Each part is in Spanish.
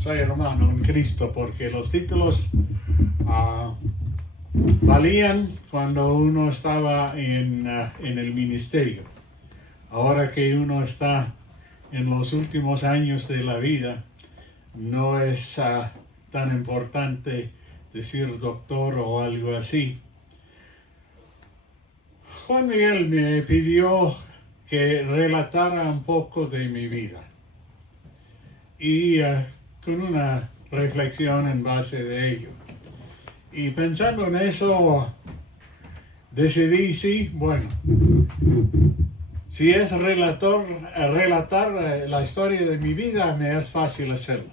soy hermano en Cristo, porque los títulos valían cuando uno estaba en el ministerio. Ahora que uno está en los últimos años de la vida, no es tan importante decir doctor o algo así. Juan Miguel me pidió que relatara un poco de mi vida y con una reflexión en base de ello. Y pensando en eso, decidí, si es relatar la historia de mi vida, me es fácil hacerlo.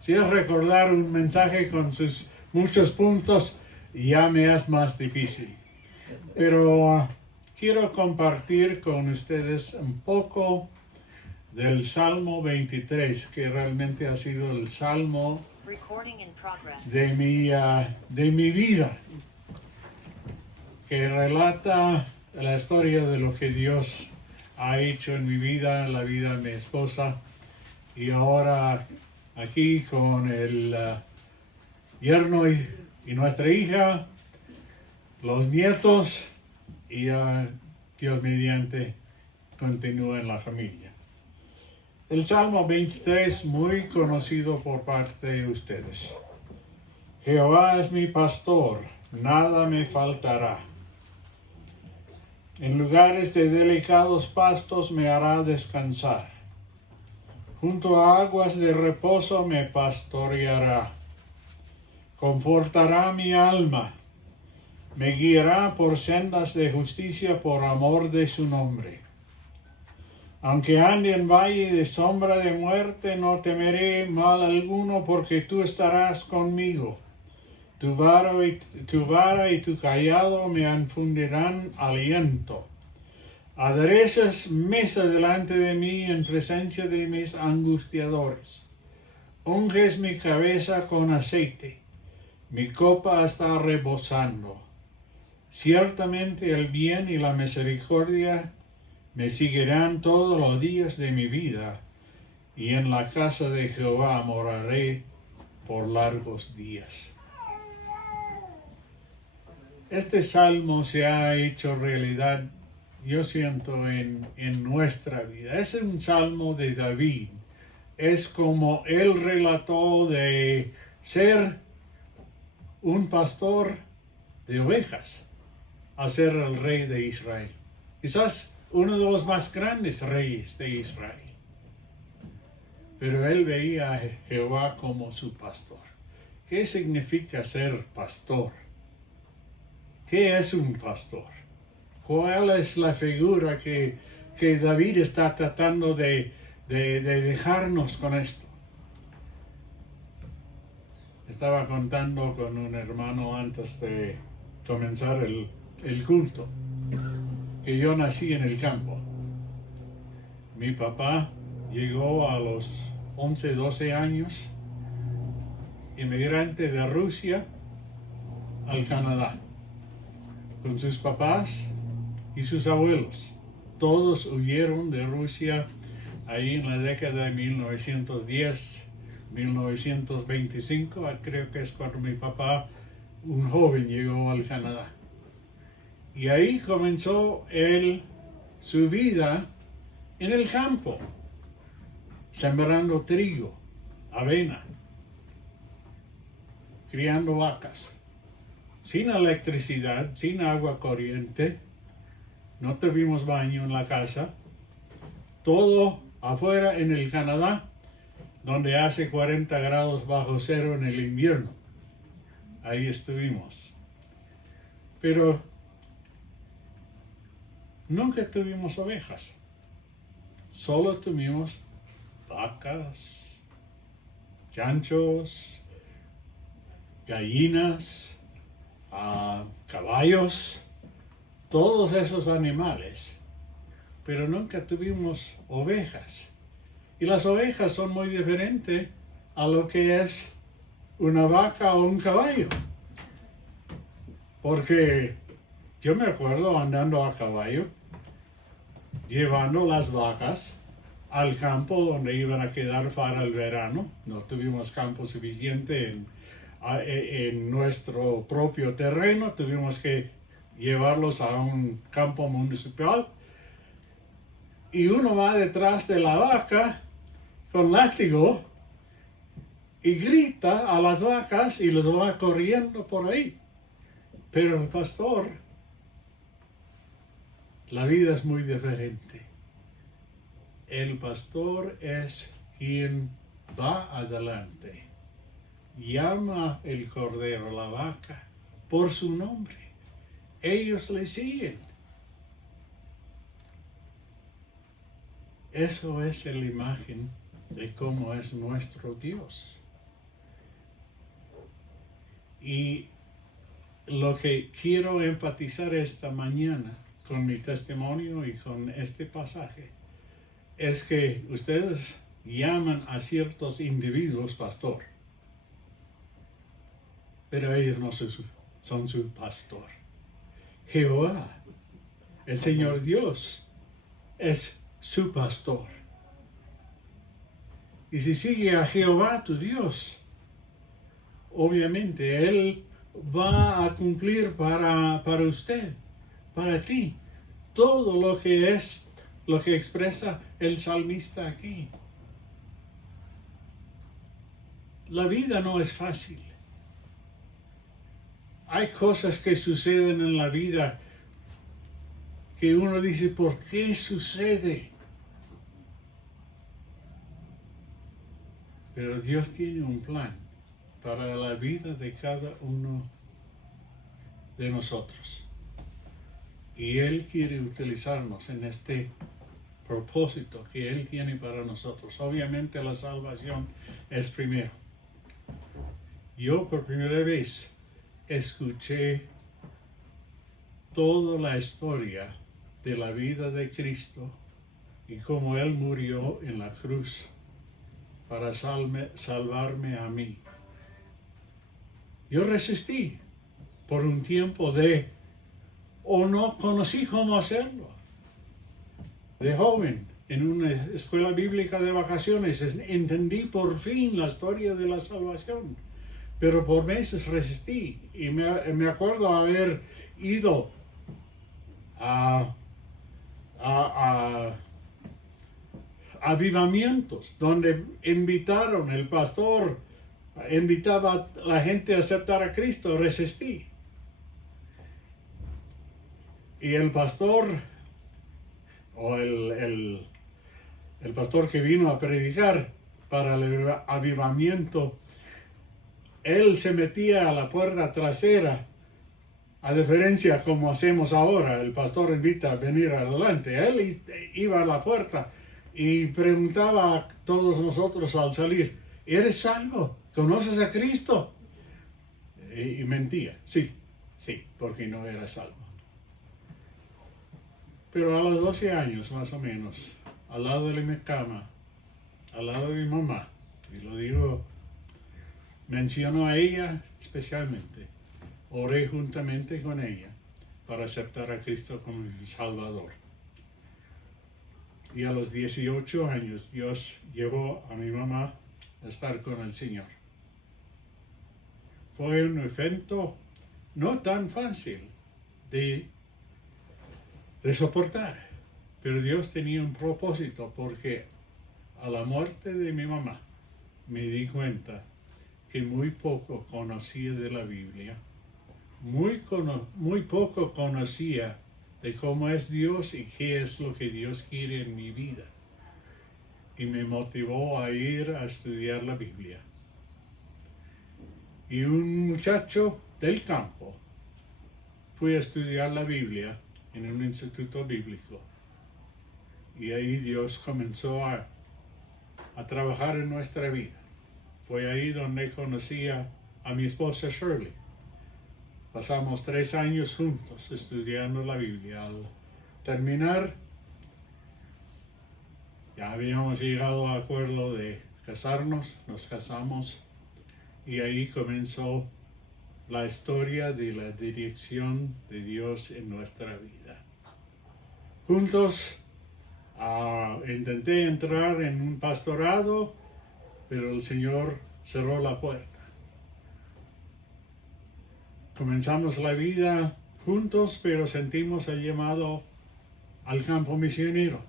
Si es recordar un mensaje con sus muchos puntos, ya me es más difícil. Pero quiero compartir con ustedes un poco del Salmo 23, que realmente ha sido el salmo de mi vida, que relata la historia de lo que Dios ha hecho en mi vida, la vida de mi esposa, y ahora aquí con el yerno y nuestra hija, los nietos, y Dios mediante continúa en la familia. El Salmo 23, muy conocido por parte de ustedes. Jehová es mi pastor, nada me faltará. En lugares de delicados pastos me hará descansar. Junto a aguas de reposo me pastoreará. Confortará mi alma. Me guiará por sendas de justicia por amor de su nombre. Aunque ande en valle de sombra de muerte, no temeré mal alguno, porque tú estarás conmigo. Tu vara y tu cayado me infundirán aliento. Aderezas mesa delante de mí en presencia de mis angustiadores. Unges mi cabeza con aceite. Mi copa está rebosando. Ciertamente el bien y la misericordia me seguirán todos los días de mi vida, y en la casa de Jehová moraré por largos días. Este salmo se ha hecho realidad, yo siento, en nuestra vida. Es un salmo de David. Es como él relató de ser un pastor de ovejas a ser el rey de Israel. Quizás uno de los más grandes reyes de Israel. Pero él veía a Jehová como su pastor. ¿Qué significa ser pastor? ¿Qué es un pastor? ¿Cuál es la figura que David está tratando de dejarnos con esto? Estaba contando con un hermano antes de comenzar el culto, que yo nací en el campo. Mi papá llegó a los 11, 12 años, inmigrante de Rusia al Canadá, con sus papás y sus abuelos. Todos huyeron de Rusia ahí en la década de 1910, 1925, creo que es cuando mi papá, un joven, llegó al Canadá. Y ahí comenzó su vida en el campo, sembrando trigo, avena, criando vacas, sin electricidad, sin agua corriente. No tuvimos baño en la casa, todo afuera en el Canadá, donde hace 40 grados bajo cero en el invierno. Ahí estuvimos. Pero nunca tuvimos ovejas, solo tuvimos vacas, chanchos, gallinas, caballos, todos esos animales, pero nunca tuvimos ovejas. Y las ovejas son muy diferentes a lo que es una vaca o un caballo. Porque yo me acuerdo andando a caballo, llevando las vacas al campo donde iban a quedar para el verano. No tuvimos campo suficiente en nuestro propio terreno, tuvimos que llevarlos a un campo municipal. Y uno va detrás de la vaca con látigo y grita a las vacas y los va corriendo por ahí. Pero el pastor, la vida es muy diferente. El pastor es quien va adelante. Llama el cordero, la vaca, por su nombre. Ellos le siguen. Eso es la imagen de cómo es nuestro Dios. Y lo que quiero enfatizar esta mañana con mi testimonio y con este pasaje es que ustedes llaman a ciertos individuos pastor, pero ellos no son su pastor. Jehová, el Señor Dios, es su pastor. Y si sigue a Jehová tu Dios, obviamente Él va a cumplir para usted, para ti, todo lo que expresa el salmista aquí. La vida no es fácil. Hay cosas que suceden en la vida que uno dice, ¿por qué sucede? Pero Dios tiene un plan para la vida de cada uno de nosotros. Y Él quiere utilizarnos en este propósito que Él tiene para nosotros. Obviamente la salvación es primero. Yo por primera vez escuché toda la historia de la vida de Cristo y cómo Él murió en la cruz para salvarme a mí. Yo resistí por un tiempo o no conocí cómo hacerlo. De joven, en una escuela bíblica de vacaciones, entendí por fin la historia de la salvación. Pero por meses resistí. Y me acuerdo haber ido a avivamientos donde el pastor invitaba a la gente a aceptar a Cristo. Resistí. Y el pastor, o el pastor que vino a predicar para el avivamiento, él se metía a la puerta trasera, a diferencia como hacemos ahora. El pastor invita a venir adelante. Él iba a la puerta y preguntaba a todos nosotros al salir, ¿eres salvo? ¿Conoces a Cristo? Y mentía, sí, porque no era salvo. Pero a los 12 años más o menos, al lado de mi cama, al lado de mi mamá, y lo digo, menciono a ella especialmente, oré juntamente con ella para aceptar a Cristo como mi Salvador. Y a los 18 años Dios llevó a mi mamá a estar con el Señor. Fue un evento no tan fácil de soportar, pero Dios tenía un propósito, porque a la muerte de mi mamá me di cuenta que muy poco conocía de la Biblia, muy poco conocía de cómo es Dios y qué es lo que Dios quiere en mi vida. Y me motivó a ir a estudiar la Biblia. Y un muchacho del campo fui a estudiar la Biblia en un instituto bíblico. Y ahí Dios comenzó a trabajar en nuestra vida. Fue ahí donde conocí a mi esposa Shirley. Pasamos 3 años juntos estudiando la Biblia. Al terminar, ya habíamos llegado al acuerdo de casarnos, nos casamos, y ahí comenzó la historia de la dirección de Dios en nuestra vida. Juntos Intenté entrar en un pastorado, pero el Señor cerró la puerta. Comenzamos la vida juntos, pero sentimos el llamado al campo misionero.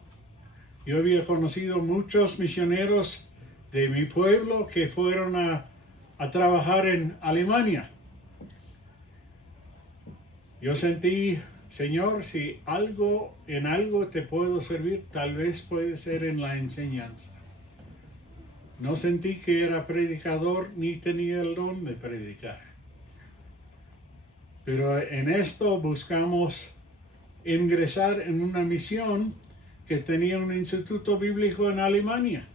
Yo había conocido muchos misioneros de mi pueblo que fueron a trabajar en Alemania. Yo sentí, Señor, si en algo te puedo servir, tal vez puede ser en la enseñanza. No sentí que era predicador ni tenía el don de predicar. Pero en esto buscamos ingresar en una misión que tenía un instituto bíblico en Alemania.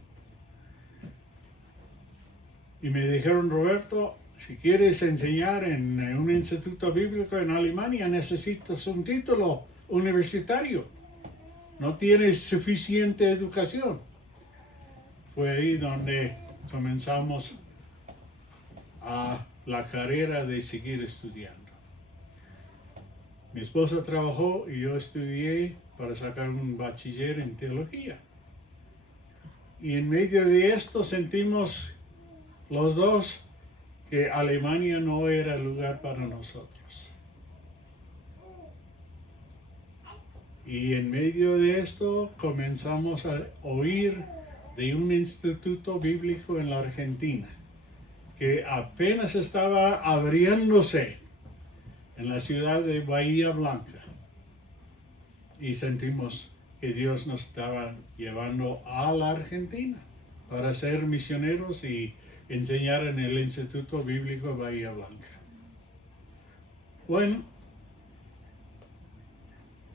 Y me dijeron, Roberto, si quieres enseñar en un instituto bíblico en Alemania, necesitas un título universitario. No tienes suficiente educación. Fue ahí donde comenzamos la carrera de seguir estudiando. Mi esposa trabajó y yo estudié para sacar un bachiller en teología. Y en medio de esto sentimos los dos que Alemania no era el lugar para nosotros. Y en medio de esto comenzamos a oír de un instituto bíblico en la Argentina que apenas estaba abriéndose en la ciudad de Bahía Blanca. Y sentimos que Dios nos estaba llevando a la Argentina para ser misioneros y enseñar en el Instituto Bíblico Bahía Blanca. Bueno,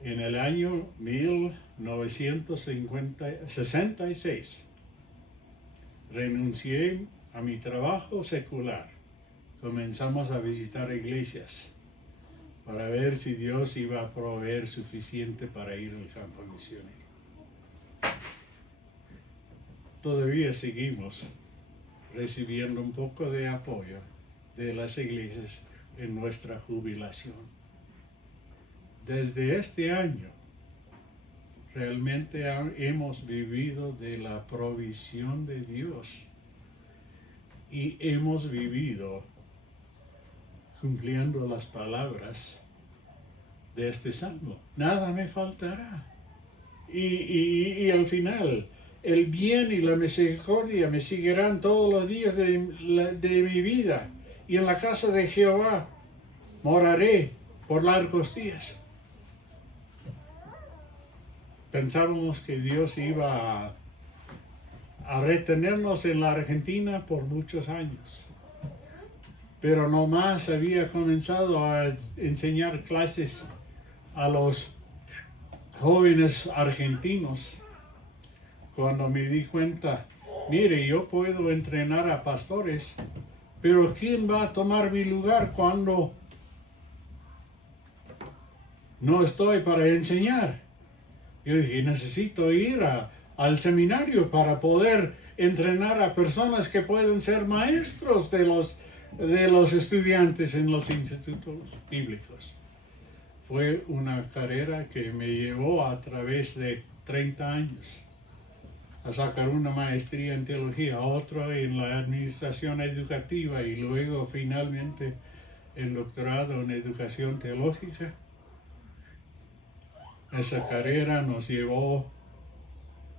en el año 1966 renuncié a mi trabajo secular. Comenzamos a visitar iglesias para ver si Dios iba a proveer suficiente para ir al campo misionero. Todavía seguimos recibiendo un poco de apoyo de las iglesias en nuestra jubilación. Desde este año, realmente hemos vivido de la provisión de Dios y hemos vivido cumpliendo las palabras de este salmo. Nada me faltará. Y al final, el bien y la misericordia me seguirán todos los días de mi vida. Y en la casa de Jehová moraré por largos días. Pensábamos que Dios iba a retenernos en la Argentina por muchos años. Pero nomás había comenzado a enseñar clases a los jóvenes argentinos cuando me di cuenta, mire, yo puedo entrenar a pastores, pero ¿quién va a tomar mi lugar cuando no estoy para enseñar? Yo dije, necesito ir al seminario para poder entrenar a personas que pueden ser maestros de los estudiantes en los institutos bíblicos. Fue una carrera que me llevó a través de 30 años a sacar una maestría en teología, otra en la administración educativa y luego finalmente el doctorado en educación teológica. Esa carrera nos llevó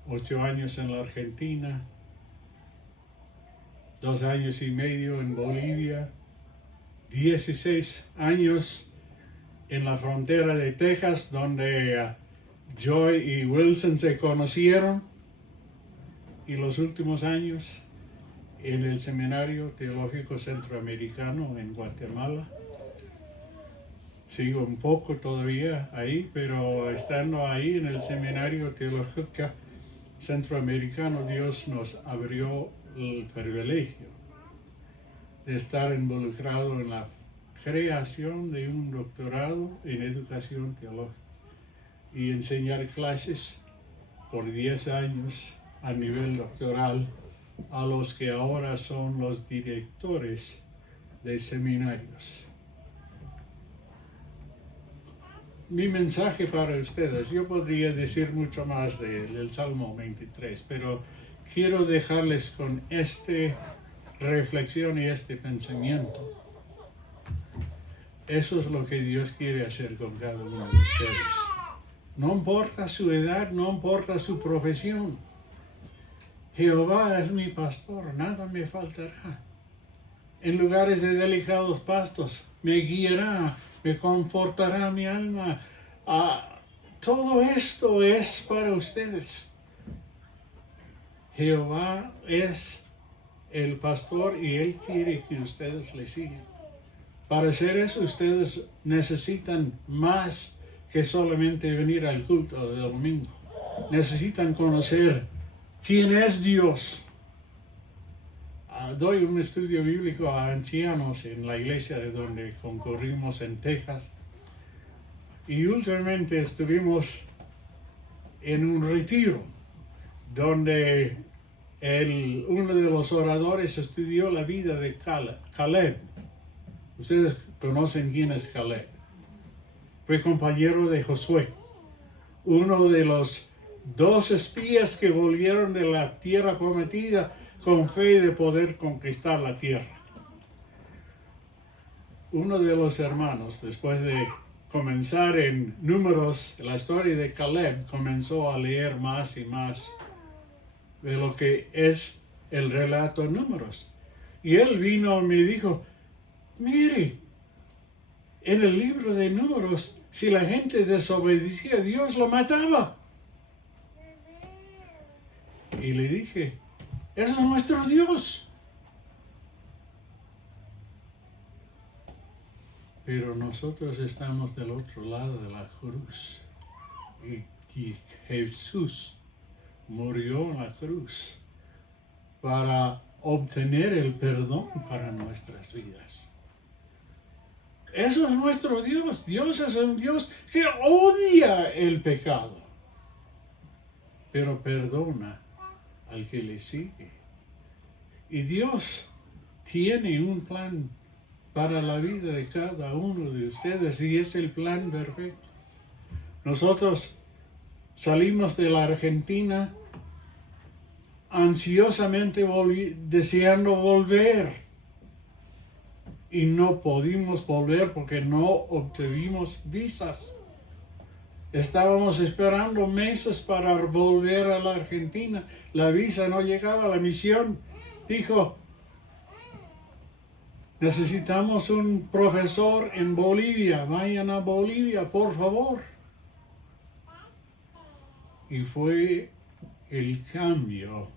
8 años en la Argentina, 2 años y medio en Bolivia, 16 años en la frontera de Texas, donde Joy y Wilson se conocieron, y los últimos años en el Seminario Teológico Centroamericano en Guatemala. Sigo un poco todavía ahí, pero estando ahí en el Seminario Teológico Centroamericano, Dios nos abrió el privilegio de estar involucrado en la creación de un doctorado en educación teológica y enseñar clases por 10 años a nivel doctoral a los que ahora son los directores de seminarios. mi mensaje para ustedes. Yo podría decir mucho más del Salmo 23, pero quiero dejarles con esta reflexión y este pensamiento. Eso es lo que Dios quiere hacer con cada uno de ustedes. No importa su edad, no importa su profesión. Jehová es mi pastor, nada me faltará. En lugares de delicados pastos me guiará, me confortará mi alma. Todo esto es para ustedes. Jehová es el pastor y Él quiere que ustedes le sigan. Para hacer eso, ustedes necesitan más que solamente venir al culto del domingo. Necesitan conocer quién es Dios. Doy un estudio bíblico a ancianos en la iglesia de donde concurrimos en Texas. Y últimamente estuvimos en un retiro donde uno de los oradores estudió la vida de Caleb. Ustedes conocen quién es Caleb. Fue compañero de Josué, uno de los 2 espías que volvieron de la tierra prometida con fe de poder conquistar la tierra. Uno de los hermanos, después de comenzar en Números, la historia de Caleb, comenzó a leer más y más de lo que es el relato de Números. Y él vino y me dijo, mire, en el libro de Números, si la gente desobedecía, Dios lo mataba. Y le dije, ese es nuestro Dios. Pero nosotros estamos del otro lado de la cruz. Y Jesús murió en la cruz para obtener el perdón para nuestras vidas. Eso es nuestro Dios. Dios es un Dios que odia el pecado, pero perdona al que le sigue. Y Dios tiene un plan para la vida de cada uno de ustedes y es el plan perfecto. Nosotros salimos de la Argentina ansiosamente deseando volver. Y no pudimos volver porque no obtuvimos visas. Estábamos esperando meses para volver a la Argentina. La visa no llegaba. La misión dijo, necesitamos un profesor en Bolivia. Vayan a Bolivia, por favor. Y fue el cambio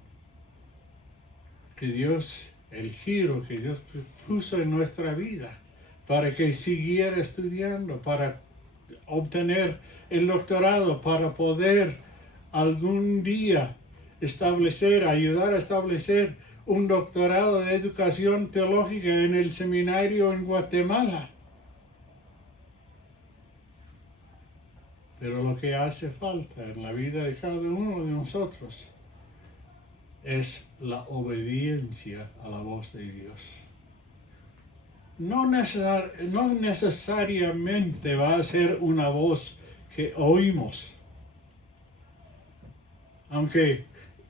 que Dios, el giro que Dios puso en nuestra vida para que siguiera estudiando, para obtener el doctorado, para poder algún día ayudar a establecer un doctorado de educación teológica en el seminario en Guatemala. Pero lo que hace falta en la vida de cada uno de nosotros es la obediencia a la voz de Dios. No necesariamente va a ser una voz que oímos. Aunque,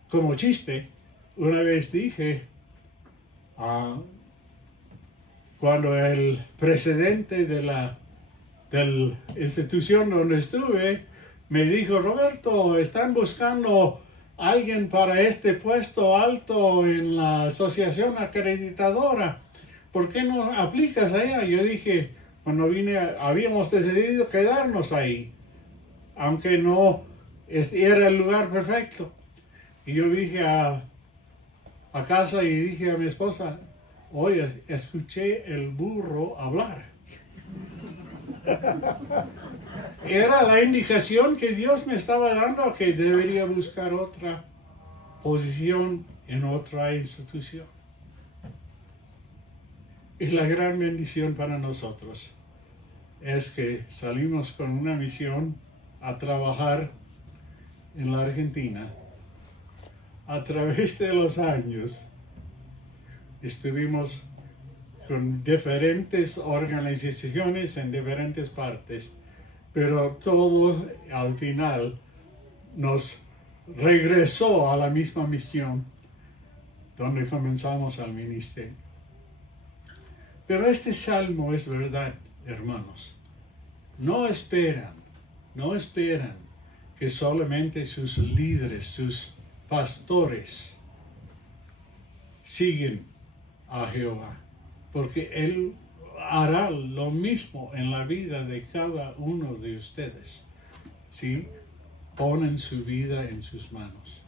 como chiste, una vez dije, cuando el presidente de la institución donde estuve me dijo, Roberto, están buscando alguien para este puesto alto en la asociación acreditadora. ¿Por qué no aplicas allá? Yo dije, cuando vine, habíamos decidido quedarnos ahí, aunque no era el lugar perfecto. Y yo dije a casa y dije a mi esposa, oye, escuché el burro hablar. Era la indicación que Dios me estaba dando que debería buscar otra posición en otra institución. Y la gran bendición para nosotros es que salimos con una misión a trabajar en la Argentina. A través de los años estuvimos con diferentes organizaciones en diferentes partes, pero todo al final nos regresó a la misma misión donde comenzamos el ministerio. Pero este salmo es verdad, hermanos. No esperan que solamente sus líderes, sus pastores, siguen a Jehová, porque Él hará lo mismo en la vida de cada uno de ustedes, si ponen su vida en sus manos.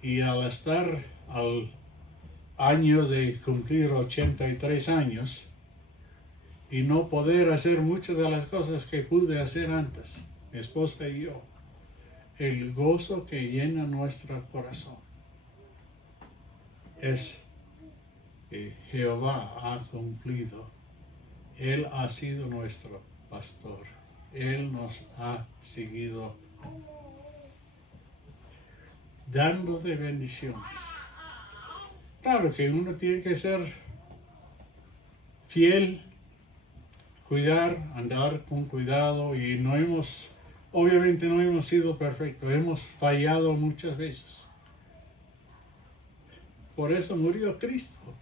Y al estar al año de cumplir 83 años y no poder hacer muchas de las cosas que pude hacer antes, mi esposa y yo, el gozo que llena nuestro corazón es que Jehová ha cumplido. Él ha sido nuestro pastor. Él nos ha seguido dando de bendiciones. Claro que uno tiene que ser fiel, cuidar, andar con cuidado, y obviamente no hemos sido perfectos, hemos fallado muchas veces. Por eso murió Cristo.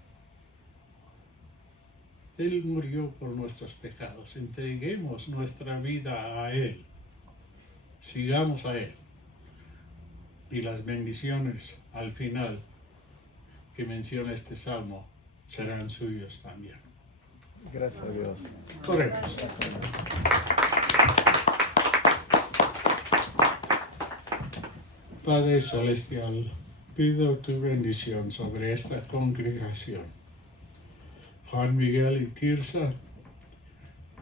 Él murió por nuestros pecados. Entreguemos nuestra vida a Él. Sigamos a Él. Y las bendiciones al final que menciona este salmo serán suyos también. Gracias a Dios. Oremos. Padre Celestial, pido tu bendición sobre esta congregación. Juan Miguel y Tirsa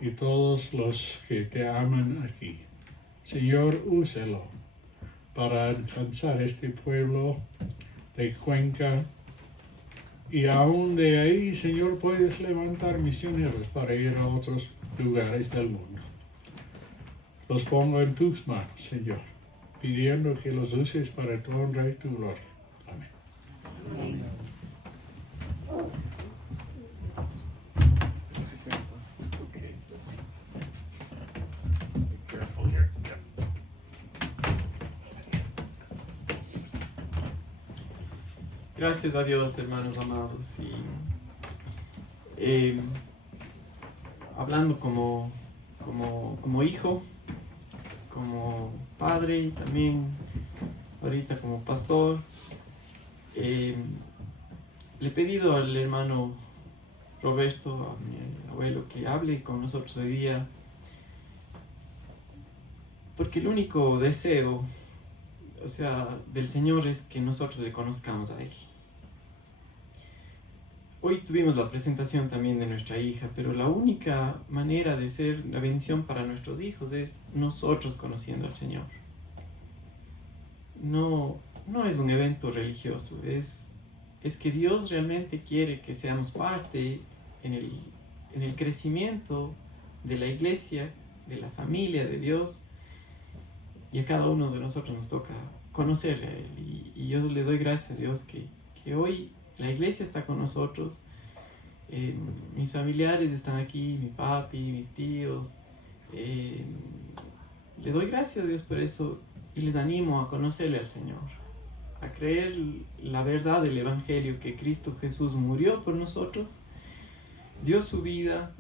y todos los que te aman aquí. Señor, úselo para alcanzar este pueblo de Cuenca, y aún de ahí, Señor, puedes levantar misioneros para ir a otros lugares del mundo. Los pongo en tus manos, Señor, pidiendo que los uses para tu honra y tu gloria. Amén. Amén. Gracias a Dios, hermanos amados, y hablando como hijo, como padre y también ahorita como pastor, le he pedido al hermano Roberto, a mi abuelo, que hable con nosotros hoy día, porque el único deseo, del Señor, es que nosotros le conozcamos a Él. Hoy tuvimos la presentación también de nuestra hija, pero la única manera de ser la bendición para nuestros hijos es nosotros conociendo al Señor. No es un evento religioso, es que Dios realmente quiere que seamos parte en el crecimiento de la iglesia, de la familia de Dios, y a cada uno de nosotros nos toca conocerle a Él. Y yo le doy gracias a Dios que hoy la iglesia está con nosotros, mis familiares están aquí, mi papi, mis tíos. Le doy gracias a Dios por eso y les animo a conocerle al Señor, a creer la verdad del Evangelio, que Cristo Jesús murió por nosotros, dio su vida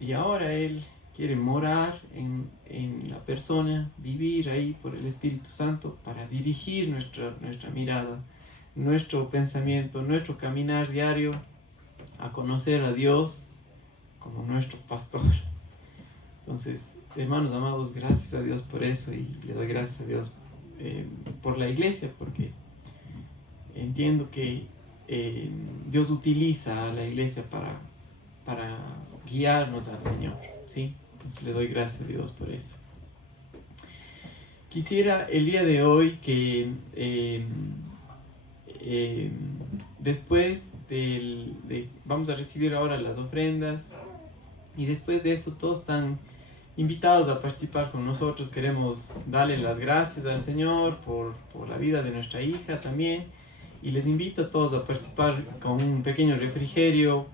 y ahora Él quiere morar en la persona, vivir ahí por el Espíritu Santo para dirigir nuestra mirada, nuestro pensamiento, nuestro caminar diario a conocer a Dios como nuestro pastor. Entonces, hermanos amados, gracias a Dios por eso, y le doy gracias a Dios por la iglesia, porque entiendo que Dios utiliza a la iglesia para guiarnos al Señor, ¿sí? Entonces le doy gracias a Dios por eso. Quisiera el día de hoy que después vamos a recibir ahora las ofrendas, y después de eso todos están invitados a participar con nosotros. Queremos darle las gracias al Señor por la vida de nuestra hija también, y les invito a todos a participar con un pequeño refrigerio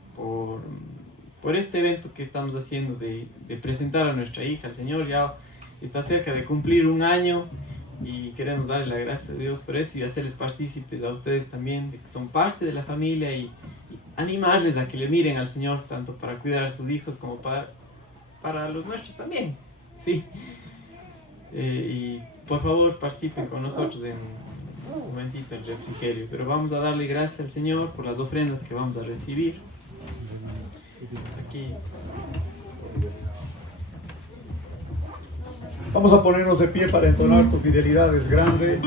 por este evento que estamos haciendo de presentar a nuestra hija al Señor. Ya está cerca de cumplir 1 año y queremos darle la gracia a Dios por eso y hacerles partícipes a ustedes también, de que son parte de la familia y animarles a que le miren al Señor, tanto para cuidar a sus hijos como para los nuestros también. ¿Sí? Y por favor participen con nosotros en un momentito el refrigerio, pero vamos a darle gracias al Señor por las ofrendas que vamos a recibir. Aquí. Vamos a ponernos de pie para entonar Tu fidelidad es grande.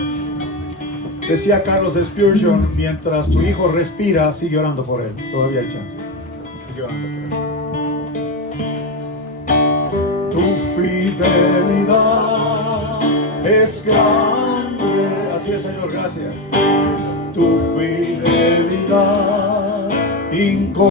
Decía Carlos Spurgeon, mientras tu hijo respira, sigue orando por él. Todavía hay chance. Sigue orando por él. Tu fidelidad es grande. Así es, Señor, gracias. Tu fidelidad